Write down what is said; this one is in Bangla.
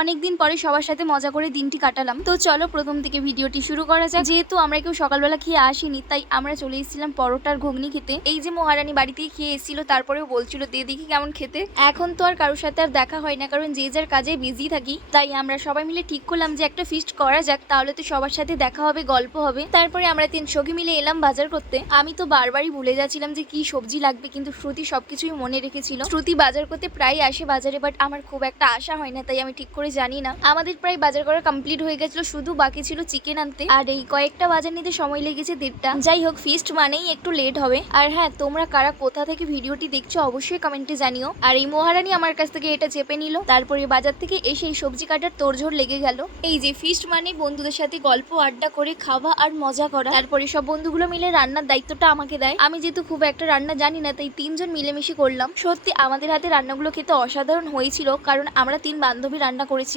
অনেকদিন পরে সবার সাথে মজা করে দিনটি কাটালাম। তো চলো প্রথম থেকে ভিডিওটি শুরু করা যাক। যেহেতু আমরা কেউ সকালবেলা খেয়ে আসিনি, তাই আমরা চলে এসেছিলাম পরোটার ঘুগনি খেতে। এই যে মহারানী বাড়িতেই খেয়ে এসেছিল, তারপরেও বলছিল দে দেখি কেমন খেতে। এখন তো আর কারোর সাথে আর দেখা হয় না, কারণ যে যার কাজে বিজি থাকি। তাই আমরা সবাই মিলে ঠিক করলাম যে একটা ফিস্ট করা যাক, তাহলে তো সবার সাথে দেখা হবে, গল্প হবে। তারপরে আমরা 3 সখী মিলে এলাম বাজার করতে। আমি তো বারবারই ভুলে যাচ্ছিলাম যে কি সবজি লাগবে, কিন্তু শ্রুতি সবকিছুই মনে রেখেছিল। শ্রুতি বাজার করতে প্রায় আসে বাজারে, বাট আমার খুব একটা আশা হয় না, তাই আমি ঠিক করে জানি না। আমাদের প্রায় বাজার করা কমপ্লিট হয়ে গেছিল, শুধু বাকি ছিল চিকেন আনতে। আর এই কয়েকটা বাজার নিতে সময় লেগেছে 1.5টা। যাই হোক, ফিস্ট মানেই একটু লেট হবে। আর হ্যাঁ, তোমরা কারা কোথা থেকে ভিডিওটি দেখছো অবশ্যই কমেন্টে জানিও। আর এই মহারানী আমার কাছ থেকে এটা চেপে নিল। তারপরে বাজার থেকে এসে এই সবজি কাটার তোড়জোড় লেগে গেল। এই যে ফিস্ট মানে বন্ধুদের সাথে গল্প আড্ডা করে খাওয়া আর মজা করা। তারপরে সব বন্ধুগুলো মিলে রান্নার দায়িত্বটা আমাকে দেয়। আমি যেহেতু খুব একটা রান্না জানি না, তাই 3 জন মিলেমিশে করলাম। সত্যি আমাদের হাতে রান্নাগুলো খেতে অসাধারণ হয়েছিল, কারণ আমরা 3 বান্ধবী রান্না করেছি।